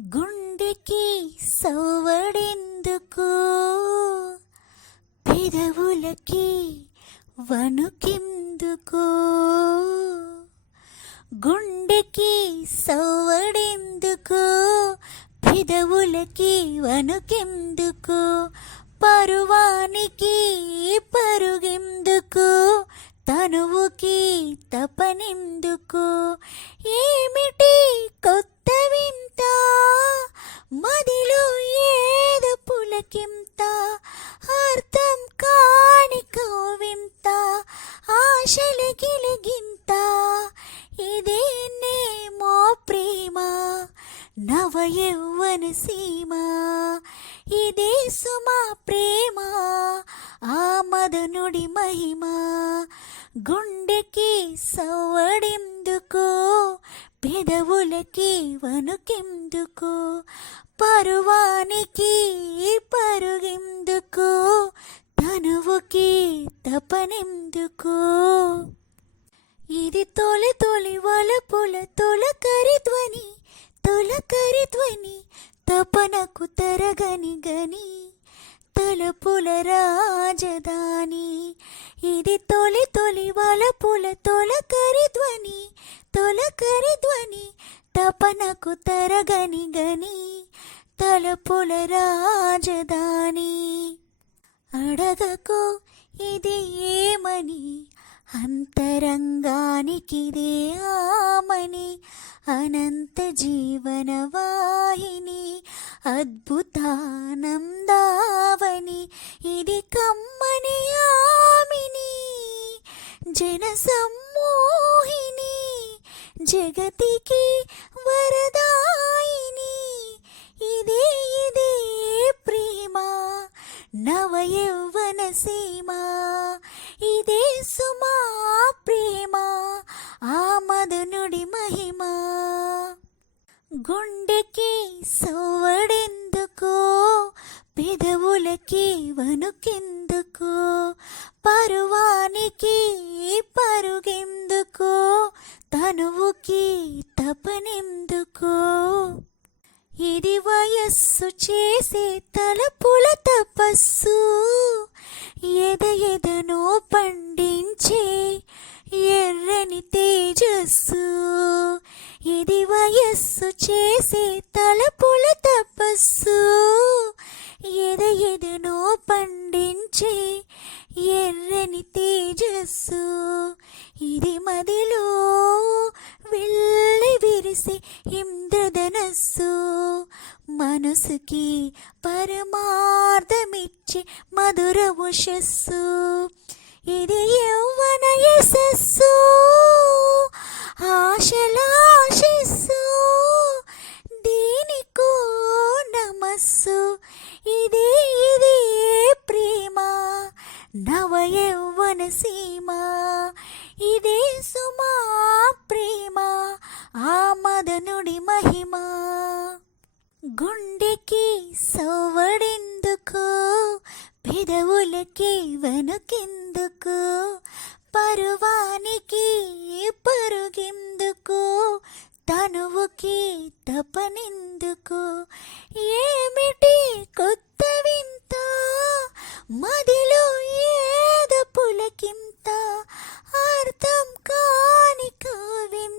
గుండెకి సవ్వడెందుకు, పెదవులకి వణుకెందుకు. గుండెకి సవ్వడెందుకు, పెదవులకి వణుకెందుకు. పరువానికి పరుగెందుకు, తనువుకి తపనెందుకు. ఏమిటి కొత్త వింత, మదిలో ఏదో పులకింత. అర్థం కాని కవింత, ఆశల గిలిగింత. ఇదేనేమో ప్రేమ, నవ యౌవన సీమ. ఇదే సుమా ప్రేమ, ఆ మదనుడి మహిమ. గుండెకి సవ్వడెందుకు, పెదవులకి వణుకెందుకు. పరువానికి పరుగెందుకు, తనువుకి తపనెందుకు. ఇది తొలి తొలి వలపుల తొలకరి ధ్వని, తొలకరి ధ్వని. తపనకు తరగని గని, తలపుల రాజధాని. ఇది తొలి తొలి వలపుల తొలకరి ధ్వని, తొలకరి ధ్వని. తపనకు తరగని గని, తలపుల రాజధాని. అడగకు ఇది ఏమని, అంతరంగానికిదే ఆమని. అనంత జీవన వాహిని, అద్భుతానందావని. ఇది కమ్మని ఆమిని, జన సమ్మోహిని. జగతికి వరదాయిని, ఇదే ఇదే ప్రేమ, నవ యౌవన సీమ. ఇదే సుమా ప్రేమ, ఆ మదనుడి మహిమ. గుండెకి సవ్వడెందుకు, పెదవులకి వణుకెందుకు. పరువానికి పరుగెందుకు, తనువుకి తపనెందుకు. ఇది వయస్సు చేసే తలపుల తపస్సు, ఎద ఎదను పండించే ఎర్రని తేజస్సు. ఇది వయస్సు చేసే తలపుల తపస్సు, ఎద ఎదను పండించే ఎర్రని తేజస్సు. ఇది మదిలో వెళ్ళి విరిసే ఇంద్రధనస్సు, మనసుకి పరమార్థమిచ్చే మధుర ఉషస్సు. ఇది యౌవన యశస్సు, ఆశలాశస్సు. దీనికో నమస్సు, ఇదే ఇదే ప్రేమ, నవ యౌవన సీమ. ఇదే సుమా ప్రేమ, ఆ మదనుడి మహిమ. గుండెకి సవ్వడెందుకు, పెదవులకి వణుకెందుకు. పరువానికి పరుగెందుకు, తనువుకి తపనెందుకు.